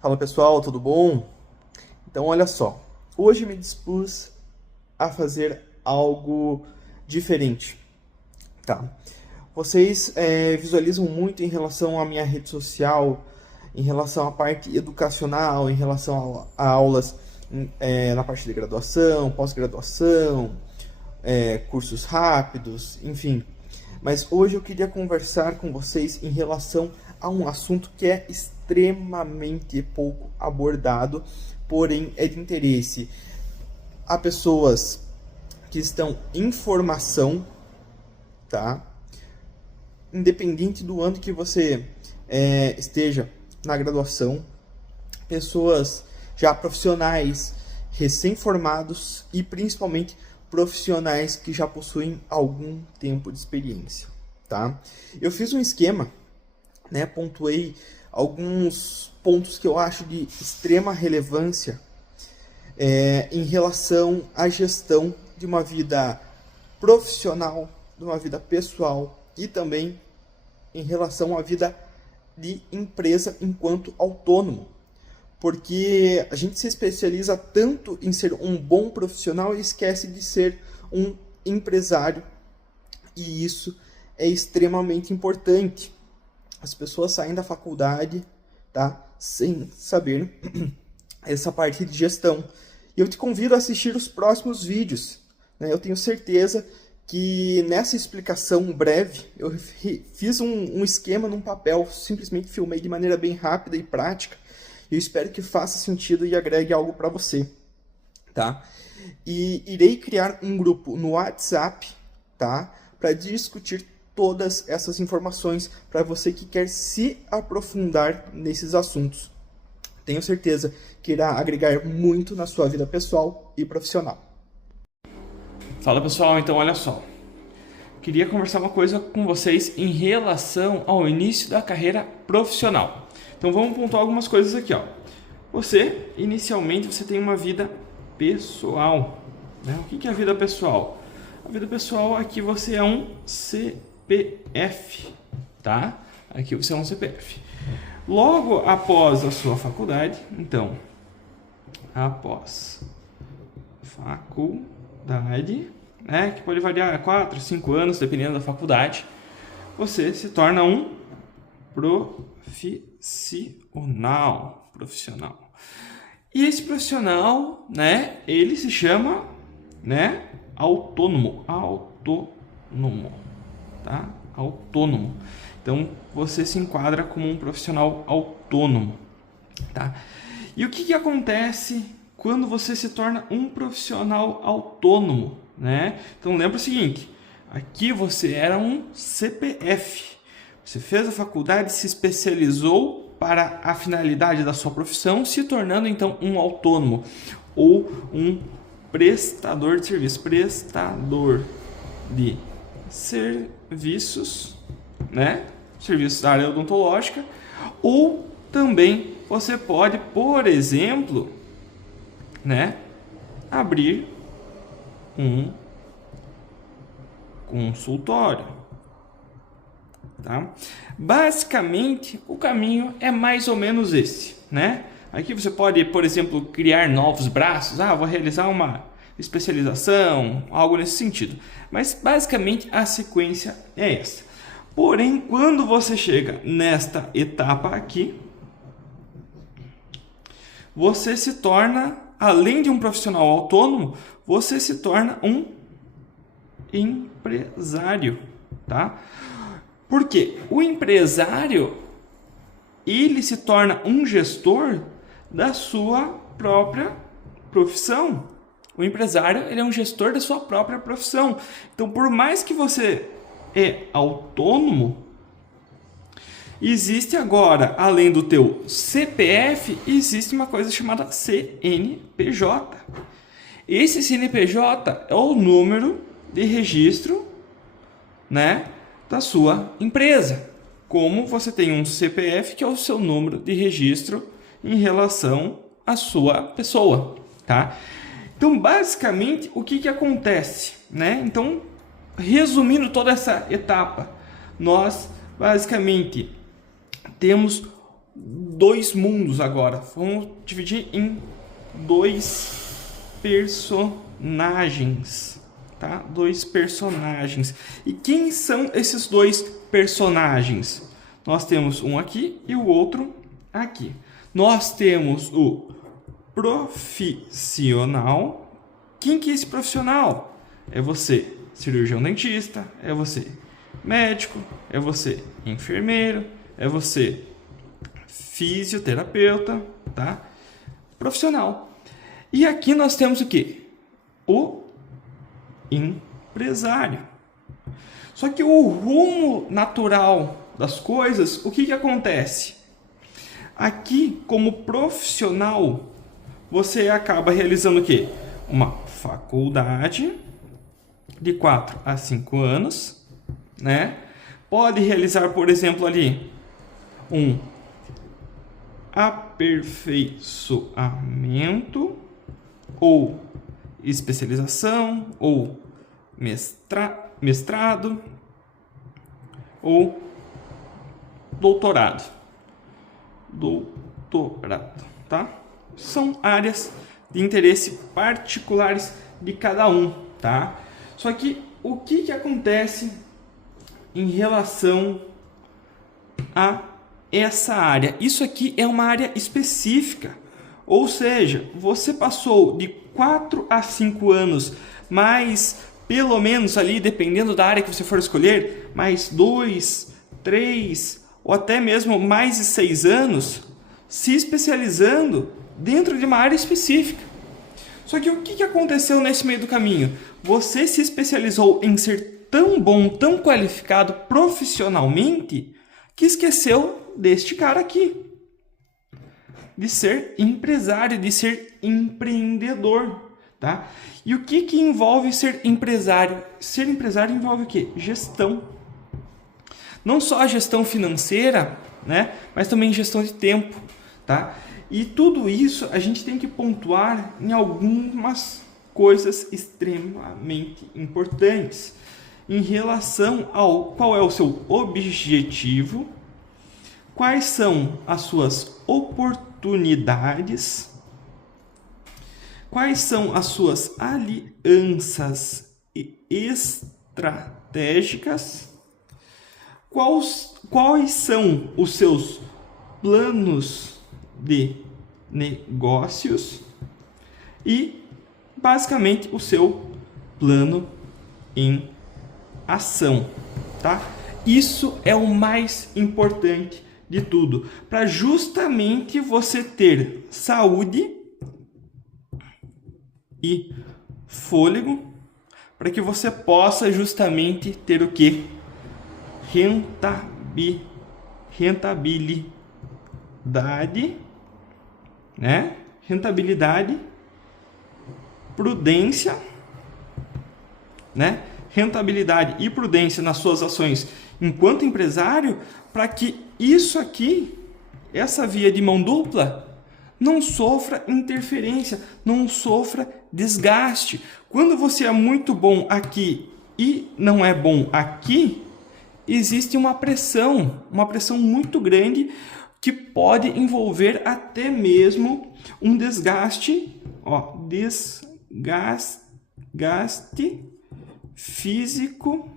Fala pessoal, tudo bom? Então olha só, hoje me dispus a fazer algo diferente, tá? Vocês visualizam muito em relação à minha rede social, em relação à parte educacional, em relação a aulas na parte de graduação, pós-graduação, cursos rápidos, enfim. Mas hoje eu queria conversar com vocês em relação a um assunto que é extremamente pouco abordado, porém é de interesse a pessoas que estão em formação, tá? Independente do ano que você esteja na graduação, pessoas já profissionais, recém-formados e principalmente profissionais que já possuem algum tempo de experiência, tá? Eu fiz um esquema, né, pontuei alguns pontos que eu acho de extrema relevância em relação à gestão de uma vida profissional, de uma vida pessoal e também em relação à vida de empresa enquanto autônomo. Porque a gente se especializa tanto em ser um bom profissional e esquece de ser um empresário. E isso é extremamente importante. As pessoas saem da faculdade, tá, sem saber essa parte de gestão. E eu te convido a assistir os próximos vídeos, né? Eu tenho certeza que nessa explicação breve, eu fiz um esquema num papel, simplesmente filmei de maneira bem rápida e prática. Eu espero que faça sentido e agregue algo para você, tá? E irei criar um grupo no WhatsApp, tá? Para discutir todas essas informações para você que quer se aprofundar nesses assuntos. Tenho certeza que irá agregar muito na sua vida pessoal e profissional. Fala pessoal, então olha só, queria conversar uma coisa com vocês em relação ao início da carreira profissional. Então vamos pontuar algumas coisas aqui, ó. Você, inicialmente, você tem uma vida pessoal, né? O que é a vida pessoal? A vida pessoal, aqui você é um CPF, tá? Aqui você é um CPF. Logo após a sua faculdade, então, após faculdade, né, que pode variar 4, 5 anos, dependendo da faculdade, você se torna um profissional. E esse profissional, né, ele se chama, né, autônomo, tá? Autônomo. Então, você se enquadra como um profissional autônomo, tá? E o que acontece quando você se torna um profissional autônomo, né? Então, lembra o seguinte, aqui você era um CPF. Você fez a faculdade, se especializou para a finalidade da sua profissão, se tornando então um autônomo ou um prestador de serviço, prestador de serviços, né? Serviços da área odontológica, ou também você pode, por exemplo, né, abrir um consultório, tá? Basicamente, o caminho é mais ou menos esse, né? Aqui você pode, por exemplo, criar novos braços. Vou realizar uma especialização, algo nesse sentido. Mas basicamente a sequência é essa. Porém, quando você chega nesta etapa aqui, você se torna, além de um profissional autônomo, você se torna um empresário, tá? Porque o empresário, ele se torna um gestor da sua própria profissão. O empresário, ele é um gestor da sua própria profissão. Então, por mais que você é autônomo, existe agora, além do teu CPF, existe uma coisa chamada CNPJ. Esse CNPJ é o número de registro, né, da sua empresa. Como você tem um CPF, que é o seu número de registro em relação à sua pessoa, tá? Então, basicamente, o que acontece, né? Então, resumindo toda essa etapa, nós basicamente temos dois mundos agora. Vamos dividir em dois personagens, tá? Dois personagens. E quem são esses dois personagens? Nós temos um aqui e o outro aqui. Nós temos o profissional. Quem que é esse profissional? É você, cirurgião dentista, é você, médico, é você, enfermeiro, é você, fisioterapeuta, tá? Profissional. E aqui nós temos o quê? O empresário. Só que o rumo natural das coisas, o que que acontece? Aqui, como profissional, você acaba realizando o quê? Uma faculdade de 4 a 5 anos, né? Pode realizar, por exemplo, ali um aperfeiçoamento ou especialização ou mestrado ou doutorado, tá? São áreas de interesse particulares de cada um, tá? Só que o que acontece em relação a essa área? Isso aqui é uma área específica, ou seja, você passou de 4 a 5 anos, mais pelo menos ali, dependendo da área que você for escolher, mais 2, 3 ou até mesmo mais de 6 anos se especializando dentro de uma área específica. Só que o que aconteceu nesse meio do caminho? Você se especializou em ser tão bom, tão qualificado profissionalmente, que esqueceu deste cara aqui, de ser empresário, de ser empreendedor, tá? E o que envolve ser empresário? Ser empresário envolve o quê? Gestão. Não só a gestão financeira, né? Mas também gestão de tempo, tá? E tudo isso a gente tem que pontuar em algumas coisas extremamente importantes em relação ao qual é o seu objetivo, quais são as suas oportunidades, quais são as suas alianças estratégicas, quais são os seus planos de negócios e basicamente o seu plano em ação, tá? Isso é o mais importante de tudo, para justamente você ter saúde e fôlego, para que você possa justamente ter o que? Rentabilidade, né? Rentabilidade, prudência, né? Rentabilidade e prudência nas suas ações enquanto empresário, para que isso aqui, essa via de mão dupla, não sofra interferência, não sofra desgaste. Quando você é muito bom aqui e não é bom aqui, existe uma pressão muito grande que pode envolver até mesmo um desgaste, desgaste físico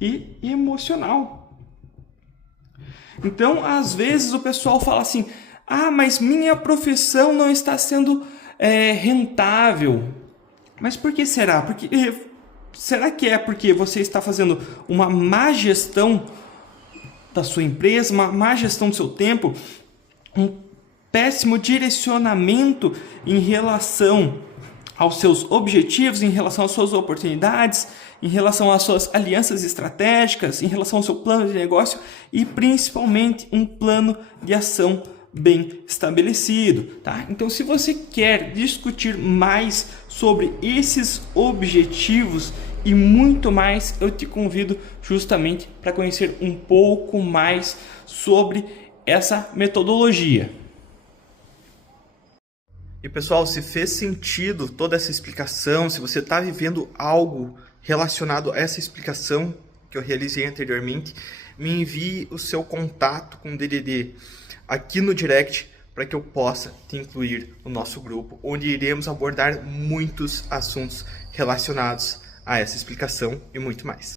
e emocional. Então, às vezes o pessoal fala assim: ah, mas minha profissão não está sendo rentável. Mas por que será? Será que é porque você está fazendo uma má gestão da sua empresa, uma má gestão do seu tempo, um péssimo direcionamento em relação aos seus objetivos, em relação às suas oportunidades, em relação às suas alianças estratégicas, em relação ao seu plano de negócio e principalmente um plano de ação bem estabelecido, tá? Então, se você quer discutir mais sobre esses objetivos e muito mais, eu te convido justamente para conhecer um pouco mais sobre essa metodologia. E pessoal, se fez sentido toda essa explicação, se você está vivendo algo relacionado a essa explicação que eu realizei anteriormente, me envie o seu contato com o DDD aqui no direct para que eu possa te incluir no nosso grupo, onde iremos abordar muitos assuntos relacionados a essa explicação e muito mais.